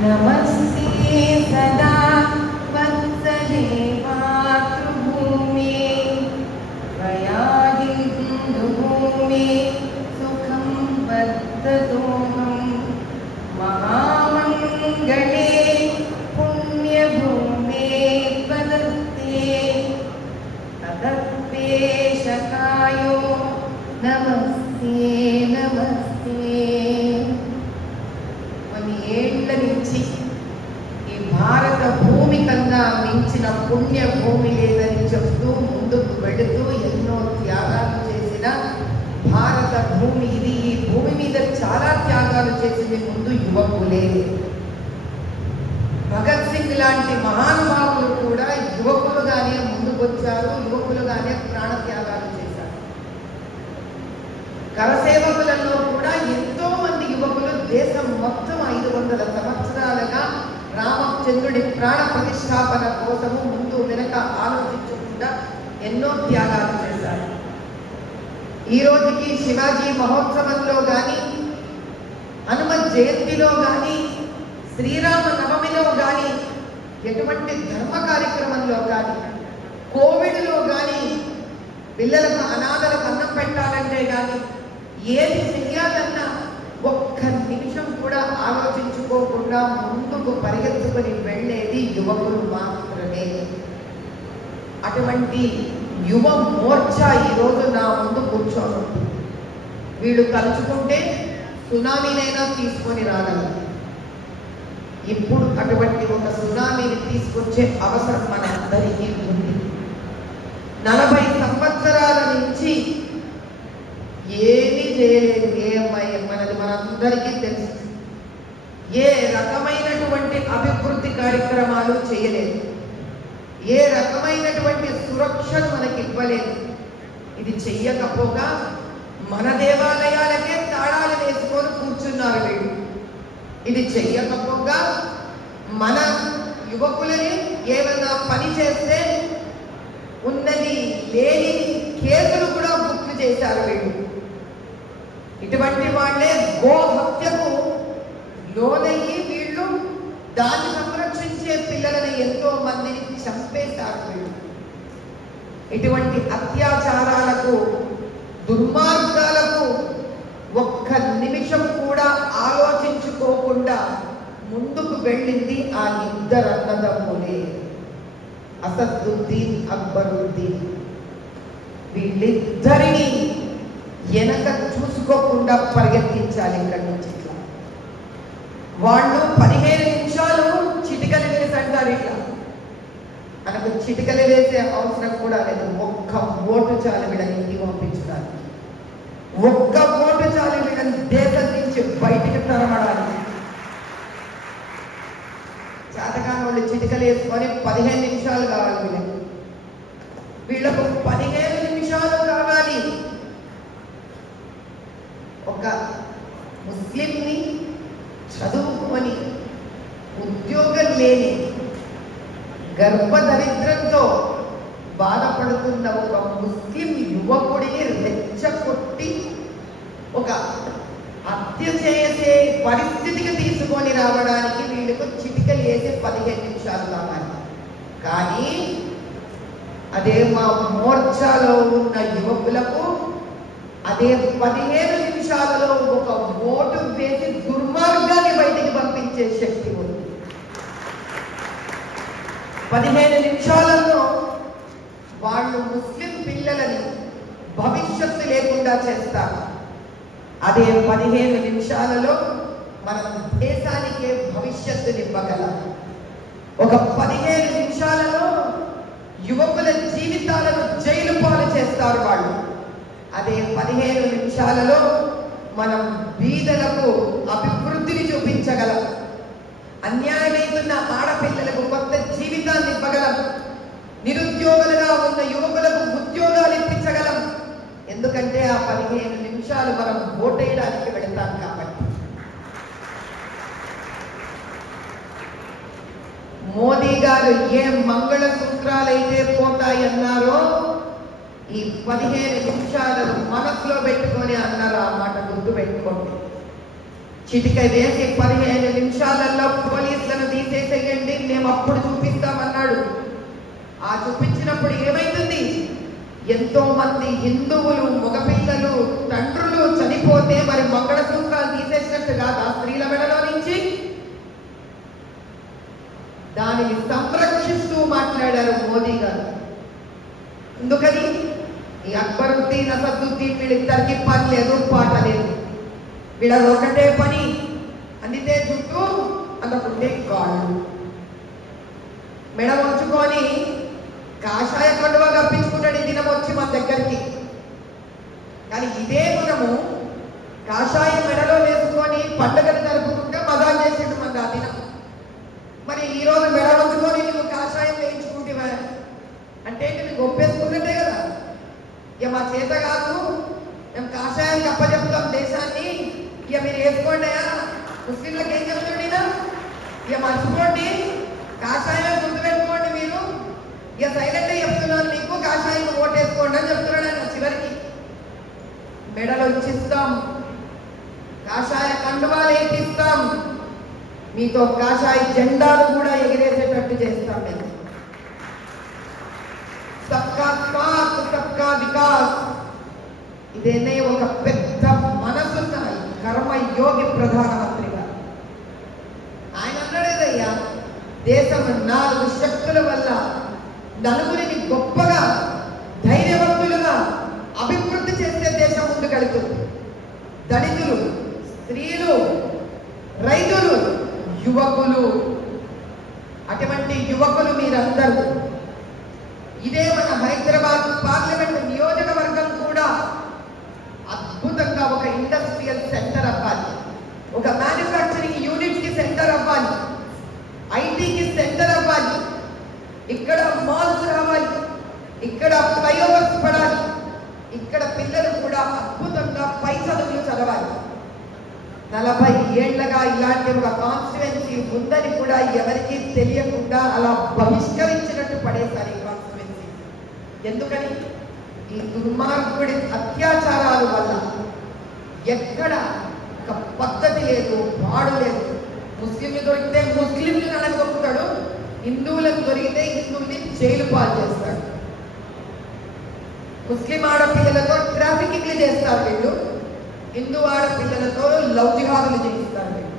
नमस्ते सदा वत्सले मातृभूमे त्वयाहि हिन्दुभूमे सुखं वर्धतोऽहं महामङ्गले पुण्यभूमे त्वदस्ते तदत्वेशकायो नमस्ते नमस्ते। కొన్ని ఏళ్ల నుంచి ఈ భారత భూమి కన్నా మించిన పుణ్య భూమి లేదని చెప్తూ ముందుకు వెళుతూ ఎన్నో త్యాగాలు చేసిన భారత భూమి ఇది. ఈ భూమి మీద చాలా త్యాగాలు చేసింది ముందు యువకులే. భగత్ సింగ్ లాంటి మహానుభావులు కూడా యువకులుగానే ముందుకొచ్చారు, యువకులుగానే ప్రాణత్యాగాలు చేశారు. కరసేవకులలో కూడా ఎంతో మంది యువకులు దేశం మొత్తం 500 సంవత్సరాలుగా రామచంద్రుడి ప్రాణ ప్రతిష్టాపన కోసము ముందు వెనక ఆలోచించకుండా ఎన్నో త్యాగాలు చేశారు. ఈ రోజుకి శివాజీ మహోత్సవంలో కానీ, హనుమత్ జయంతిలో కానీ, శ్రీరామ నవమిలో కానీ, ఎటువంటి ధర్మ కార్యక్రమంలో కానీ, కోవిడ్లో కానీ, పిల్లలకు అనాథలకు అన్నం పెట్టాలంటే కానీ, ఏది చెయ్యాలన్నా ఒక్క నిమిషం కూడా ఆలోచించుకోకుండా ముందుకు పరిగెత్తుకొని వెళ్ళేది యువకులు మాత్రమే. అటువంటి యువ మోర్చా ఈరోజు నా ముందు కూర్చోను. వీళ్ళు తలుచుకుంటే సునామీనైనా తీసుకొని రాగలరు. ఇప్పుడు అటువంటి ఒక సునామీని తీసుకొచ్చే అవసరం మనందరికీ ఉంది. 40 సంవత్సరాల నుంచి ఏమీ చేయలేదు. మనది మనందరికీ తెలుసు. ఏ రకమైనటువంటి అభివృద్ధి కార్యక్రమాలు చేయలేదు, ఏ రకమైనటువంటి సురక్షను మనకి ఇవ్వలేదు. ఇది చెయ్యకపోగా మన దేవాలయాలకే తాళాలు వేసుకొని కూర్చున్నారు వీళ్ళు. ఇది చెయ్యకపోగా మన యువకులని ఏమైనా పని చేస్తే ఉన్నది లేని కేసులు కూడా బుక్ చేశారు వీళ్ళు. ఇటువంటి వాళ్ళే గో హత్యకు లోనయ్యి వీళ్ళు దాన్ని సంరక్షించే పిల్లలని ఎంతో మందిని చంపేశారు వీళ్ళు. ఇటువంటి అత్యాచారాలకు, దుర్మార్గాలకు ఒక్క నిమిషం కూడా ఆలోచించుకోకుండా ముందుకు వెళ్ళింది ఆ ఇద్దరు అన్నదమ్ములే, అసదుద్దీన్, అక్బరుద్దీన్. వీళ్ళిద్దరిని వెనక చూసుకోకుండా పరిగెత్తించాలి ఇక్కడి నుంచి. ఇట్లా వాళ్ళు 15 నిమిషాలు చిటికలు వేసి అంటారు. ఇట్లా మనకు చిటికలు వేసే అవసరం కూడా లేదు. ఒక్క ఓటు చాలు వీళ్ళని ఇంటికి పంపించడానికి. ఒక్క ఓటు చాలు వీళ్ళని దేశం నుంచి బయటికి తరమడానికి. చేతకాని వాళ్ళు చిటికలు వేసుకొని 15 నిమిషాలు కావాలి వీళ్ళకి. వీళ్ళకు 15 నిమిషాలు కావాలి. ఒక ముస్లింని చదువుకొని ఉద్యోగం లేని, గర్భదరిద్రంతో బాధపడుతున్న ఒక ముస్లిం యువకుడిని రెచ్చగొట్టి ఒక హత్య చేసే పరిస్థితికి తీసుకొని రావడానికి వీళ్ళకు చిటికలు వేసే 15 నిమిషాలు కావాలి. కానీ అదే మా మోర్చాలో ఉన్న యువకులకు అదే 15 నిమిషాలలో ఒక ఓటు వేసి దుర్మార్గాన్ని బయటికి పంపించే శక్తి ఉంది. 15 నిమిషాలలో వాళ్ళు ముస్లిం పిల్లలని భవిష్యత్తు లేకుండా చేస్తారు. అదే 15 నిమిషాలలో మనం దేశానికే భవిష్యత్తునివ్వగలం. ఒక 15 నిమిషాలలో యువకుల జీవితాలను జైలు పాలు చేస్తారు వాళ్ళు. అదే 15 నిమిషాలలో మనం బీదలకు అభివృద్ధిని చూపించగలం. అన్యాయమవుతున్న ఆడపిల్లలకు కొత్త జీవితాన్ని ఇవ్వగలం. నిరుద్యోగులుగా ఉన్న యువకులకు ఉద్యోగాలు ఇప్పించగలం. ఎందుకంటే ఆ 15 నిమిషాలు మనం ఓటేయడానికి వెళతాం కాబట్టి. మోదీ గారు ఏ మంగళసూత్రాలైతే పోతాయన్నారో ఈ 15 నిమిషాలను మనసులో పెట్టుకొని అన్నారు. ఆ మాట గుర్తు పెట్టుకోండి. చిటిక వేసి 15 నిమిషాలలో పోలీసు మేము అప్పుడు చూపిస్తామన్నాడు. ఆ చూపించినప్పుడు ఏమైతుంది? ఎంతో మంది హిందువులు మగపిల్లలు తండ్రులు చనిపోతే మరి మంగళసూత్రాలు తీసేసినట్టు కాదు ఆ స్త్రీల మెడలో నుంచి. దానిని సంరక్షిస్తూ మాట్లాడారు మోదీ గారు. ఎందుకని? ఈ అక్బరుద్దీన్ అసదుద్దీన్ వీళ్ళిద్దరికి పని లేదు, పాట లేదు. వీళ్ళది ఒకటే పని, అందితే జుట్టు అందుకుంటే కాళ్ళు. మెడ ఉంచుకొని కాషాయ కండువా కప్పించుకుంటాడు ఈ దినం వచ్చి మన దగ్గరికి. కానీ ఇదే మనము కాషాయం మెడలో వేసుకొని పండుగలు జరుపుకుంటే మజా చేసిండు మన ఆ దినం. మరి ఈ రోజు మెడ ఉంచుకొని నువ్వు కాషాయం వేయించుకుంటేవా అంటే నువ్వు గొప్పేసుకున్నట్టే కదా. ఇక మా చేత కాదు, మేము కాషాయానికి అప్పచెప్తాం దేశాన్ని, ఇక మీరు వేసుకోండి. ముస్లింలకు ఏం చెప్తుండే? ఇక మర్చిపోండి, కాషాయం గుర్తుపెట్టుకోండి మీరు, ఇక సైలెంట్ చెప్తున్నాను మీకు, కాషాయం ఓటేసుకోండి అని చెప్తున్నాడు ఆయన. చివరికి మెడలు వచ్చిస్తాం, కాషాయ కండువాలు వేపిస్తాం, మీతో కాషాయ జెండాలు కూడా ఎగిరేసేటట్టు చేస్తాం. మేము సబ్కా సాత్ సబ్కా వికాస్, ఇదేనే ఒక పెద్ద మనసున్న కర్మయోగి ప్రధానమంత్రిగా ఆయన అన్నాడేదయ్యా, దేశం 4 శక్తుల వల్ల నలుగురిని గొప్పగా ధైర్యవంతులుగా అభివృద్ధి చేసే దేశం ముందుకెళ్తుంది. దళితులు, స్త్రీలు, రైతులు, యువకులు. అటువంటి యువకులు మీరందరూ. ఇదే మన హైదరాబాద్ పార్లమెంట్ నియోజకవర్గం కూడా అద్భుతంగా ఒక ఇండస్ట్రియల్ సెంటర్ అవ్వాలి, ఒక మ్యానుఫ్యాక్చరింగ్ యూనిట్ కి సెంటర్ అవ్వాలి, ఐటీకి సెంటర్ అవ్వాలి. ఇక్కడ మాల్స్ రావాలి, ఇక్కడ ఫ్లైఓవర్స్ పడాలి, ఇక్కడ పిల్లలు కూడా అద్భుతంగా పై చదువులు చదవాలి. 40 ఏళ్లగా ఇలాంటి ఒక కాన్స్టిట్యుయెన్సీ ఉందని కూడా ఎవరికీ తెలియకుండా అలా బహిష్కరించినట్టు పడేశారు ఈ కాన్స్టిట్యుయెన్సీ. ఎందుకని? ఈ దుర్మార్గుడి అత్యాచారాల వల్ల ఎక్కడ ఒక పద్ధతి లేదు, పాడు లేదు. ముస్లింలు దొరికితే ముస్లింలు నడగొక్కుతాడు, హిందువులకు దొరికితే హిందువుల్ని జైలు పాలు చేస్తాడు. ముస్లిం ఆడపిల్లలతో ట్రాఫికింగ్లు చేస్తారు వీళ్ళు, హిందూ ఆడపిల్లలతో లవ్ జిహాదులు చేయిస్తారు వీళ్ళు.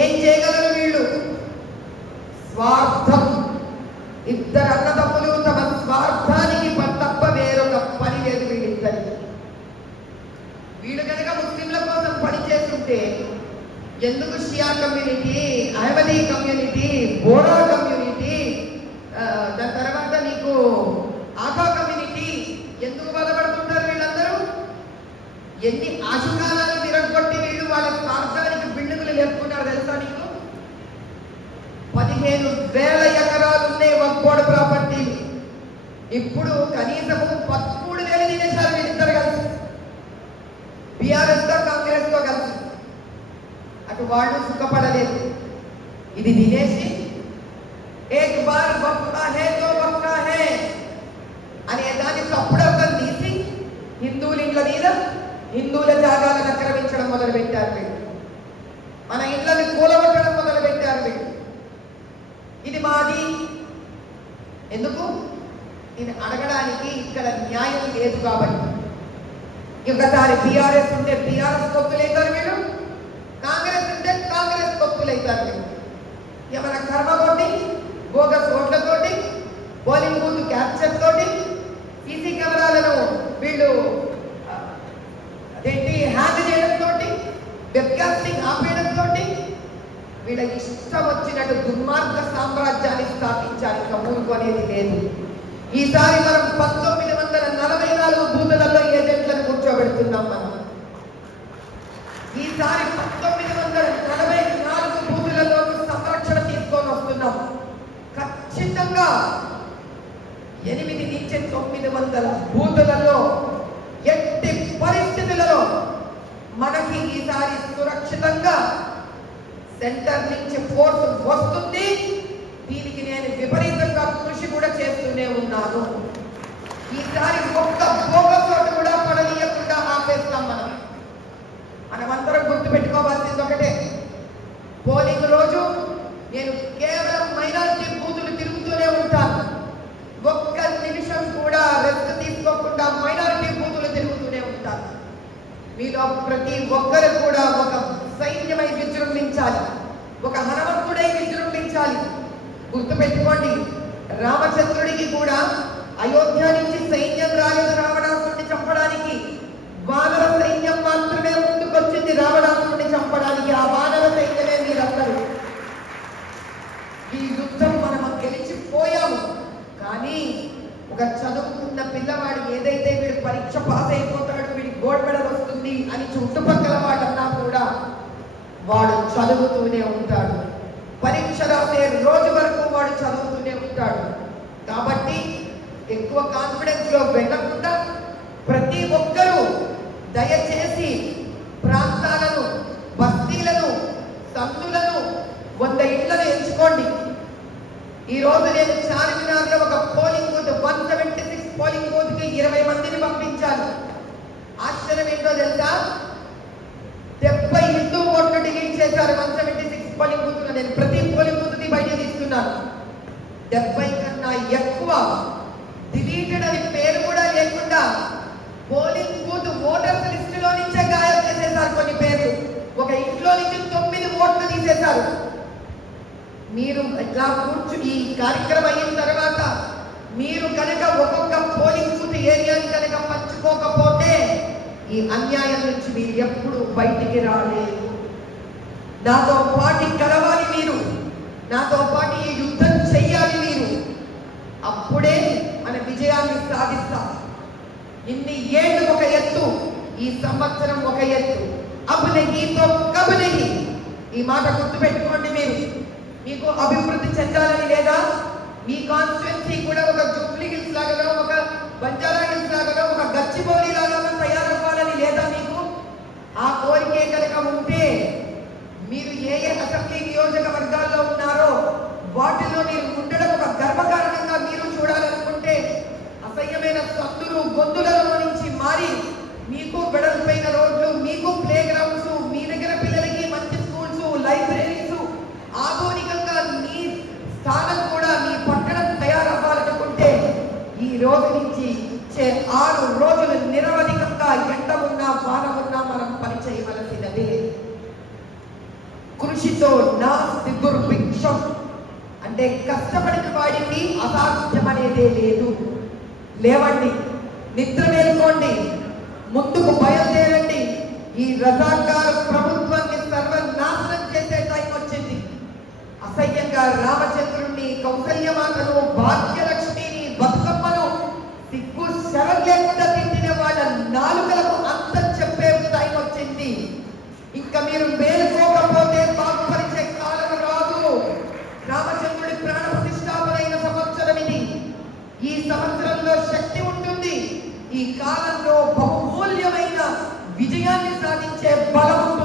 ఏం చేయగలరు వీళ్ళు? స్వార్థం. ఇద్దరు అన్నదమ్ములు తమ స్వార్థానికి తప్ప వేరొక పని లేదు వీళ్ళిద్దరికి. వీళ్ళు కనుక ముస్లింల కోసం పని చేస్తుంటే ఎందుకు Shia community, Ahmadi community, Bohra community, దాని తర్వాత నీకు ఆఖా కమ్యూనిటీ ఎందుకు బాధపడుతుంటారు వీళ్ళందరూ? ఎన్ని ఆశుకాలాలు విరగొట్టి వీళ్ళు వాళ్ళ స్వార్థానికి బిల్డింగులు లేపుకున్నారు తెలుసా నీకు? 15,000 ఎకరాలు ఉన్నాయి వక్ఫ్ ప్రాపర్టీ. ఇప్పుడు కనీసము 13,000 తినేశారు వీళ్ళిద్దరు కలిసి, బీఆర్ఎస్ తో కాంగ్రెస్ తో కలిసి. అటు వాళ్ళు సుఖపడలేదు. ఇది తినేసి ఏక్ బార్ వక్ఫా హే తో వక్ఫా హే అనే దాన్ని తప్పుడొక్కలు తీసి హిందువుల ఇండ్ల మీద హిందువుల జాగాలను ఆక్రమించడం మొదలుపెట్టారు వీళ్ళు. మన ఇళ్లను కూలగొట్టడం మొదలుపెట్టారు వీళ్ళు. ఇది మాది. ఎందుకు? ఇది అడగడానికి ఇక్కడ న్యాయం లేదు కాబట్టి. ఒకసారి బీఆర్ఎస్ ఉంటే బీఆర్ఎస్ కొత్తులైతారు వీళ్ళు, కాంగ్రెస్ ఉంటే కాంగ్రెస్ కొత్తులైతారు వీళ్ళు. ఏమైనా కర్మ కొట్టి బోగస్ ఓట్లతోటి, పోలింగ్ బూత్ క్యాప్చర్ తోటి, సీసీ కెమెరాలను వీళ్ళు అదేంటి హ్యాండ్ చేయడంతో, వెబ్కాస్టింగ్ ఆపేయడంతో వీళ్ళ ఇష్టం వచ్చినట్టు దుర్మార్గ సామ్రాజ్యాన్ని స్థాపించాలి. ఇంకా ఊరుకునేది లేదు. ఈసారి మనం 1944 బూతులలో ఏజెంట్లను కూర్చోబెడుతున్నాం. మనం ఈసారి 1944 బూతులలో సంరక్షణ తీసుకొని వస్తున్నాం. ఖచ్చితంగా 8 నుంచి 900 బూతులలో ఎట్టి పరిస్థితులలో మనకి ఈసారి సురక్షితంగా సెంటర్ నుంచి ఫోర్స్ వస్తుంది. దీనికి నేను విపరీతంగా కృషి కూడా చేస్తూనే ఉన్నాను. ఈసారి ఒక్క భోగతోటి కూడా పడనీయకుండా ఆపేస్తాం. మనమందరం గుర్తుపెట్టుకోవాల్సింది ఒకటే, పోలింగ్ రోజు నేను కేవలం ప్రతి ఒక్కరు కూడా ఒక సైన్యమై విజృంభించాలి, ఒక హనుమంతుడై విజృంభించాలి. గుర్తుపెట్టుకోండి, రామచంద్రుడికి కూడా అయోధ్య నుంచి సైన్యం రాలేదు రావణాసురుడిని చంపడానికి. వానర సైన్యం మాత్రమే ముందుకొచ్చింది రావణాసురుడిని చంపడానికి. ఆ వానర సైన్యమే మీరందరూ. ఈ యుద్ధం మనం గెలిచిపోయాము. కానీ ఒక చదువుకున్న పిల్లవాడు ఏదైతే వీడు పరీక్ష పాస్ అయిపోతాడు, వీడి గోల్డ్ మెడల్ వస్తుంది అని చుట్టుపక్కల వాడన్నా కూడా వాడు చదువుతూనే ఉంటాడు. పరీక్ష రాసే రోజు వరకు వాడు చదువుతూనే ఉంటాడు. కాబట్టి ఎక్కువ కాన్ఫిడెన్స్ లో వెళ్ళకుండా ప్రతి ఒక్కరూ దయచేసి ప్రాంతాలను, బస్తీలను, సందులను, 100 ఇళ్లను ఎంచుకోండి. ఈ రోజు నేను చార్మినార్లో ఒక పోలింగ్ బూత్ 176 పోలింగ్ బూత్ కి 20 మందిని పంపించాను. ఆశ్చర్యం ఏంటో తెలుసా, 70 హిందూ ఓట్లు డిలీట్ చేశారు 176 పోలింగ్ బూత్ లో. నేను ప్రతి పోలింగ్ బూత్ ని బయట తీస్తున్నాను. 70 కన్నా ఎక్కువ డిలీటెడ్ అని పేరు కూడా లేకుండా పోలింగ్ బూత్ ఓటర్స్ లిస్ట్ లో నుంచే గాయం చేసేశారు కొన్ని పేర్లు. ఒక ఇంట్లో నుంచి 9 ఓట్లు తీసేశారు. మీరు ఇట్లా కూర్చుని ఈ కార్యక్రమం అయిన తర్వాత మీరు కనుక ఒక్కొక్క పోలింగ్ బూత్ ఏరియాని కనుక పంచుకోకపోతే ఈ అన్యాయం నుంచి మీరు ఎప్పుడు బయటికి రాలేదు. నాతో పాటు కలవాలి మీరు, నాతో పాటు ఈ యుద్ధం చెయ్యాలి మీరు. అప్పుడే మన విజయాన్ని సాధిస్తాం. ఇన్ని ఏళ్ళు ఒక ఎత్తు, ఈ సంవత్సరం ఒక ఎత్తు. అబ్ నహీ తో కబ్ నహీ. ఈ మాట గుర్తుపెట్టుకోండి. మీరు మీకు అభివృద్ధి చెందాలని లేదా, మీ కాన్స్టిట్యుయెన్సీ కూడా ఒక జూబ్లీ హిల్స్ లాగానో, ఒక బంజారా హిల్స్ లాగానో, ఒక గచ్చిబౌలి లాగానో తయారవ్వాలని లేదా మీకు ఆ కోరికే కనుక ఉంటే మీరు ఏ ఏ అసెంబ్లీ నియోజకవర్గాల్లో ఉన్నారో వాటిలో మీరు ఉండడం ఒక గర్వకారణంగా మీరు చూడాలనుకుంటే అసహ్యమైన సందులు గొంతులలో నుంచి మారి మీకు వెడల్పైన రోడ్లు, మీకు ప్లే గ్రౌండ్స్, మీ దగ్గర పిల్లలకి మంచి స్కూల్స్, లైబ్రరీస్, ఆధునికంగా మీ స్థానం కూడా మీ పట్టణం తయారవ్వాలనుకుంటే ఈ రోజు నుంచి 6 రోజులు నిరవధికంగా ఎండ ఉన్నా వాన ఉన్నా మనం పని చేయవలసినదే. కృషితో నాస్తి దుర్భిక్షం అంటే కష్టపడిన వాడికి అసాధ్యం అనేదే లేదు. లేవండి, నిద్ర మేల్కోండి, ముందుకు బయలుదేరండి. ఈ రజాకార ప్రభుత్వాన్ని సర్వనాశనం చేసే టైం వచ్చింది. అసహ్యంగా రామచంద్రుణ్ణి, కౌసల్యమాతను, భాగ్యలక్ష్మిని, బతుకమ్మను సిగ్గు శరం లేకుండా తిట్టిన వాళ్ళ నాలుకలకు అంతం చెప్పే టైం వచ్చింది. ఇంకా మీరు మేలుకోకపోతే బాగుపరిచే కాలం రాదు. రామచంద్రుడి ప్రాణ ప్రతిష్టాపన అయిన సంవత్సరం ఇది. ఈ సంవత్సరంలో శక్తి ఉంటుంది. ఈ కాలంలో బహుమూల్యమైన విజయాన్ని సాధించే బలం ఉంటుంది.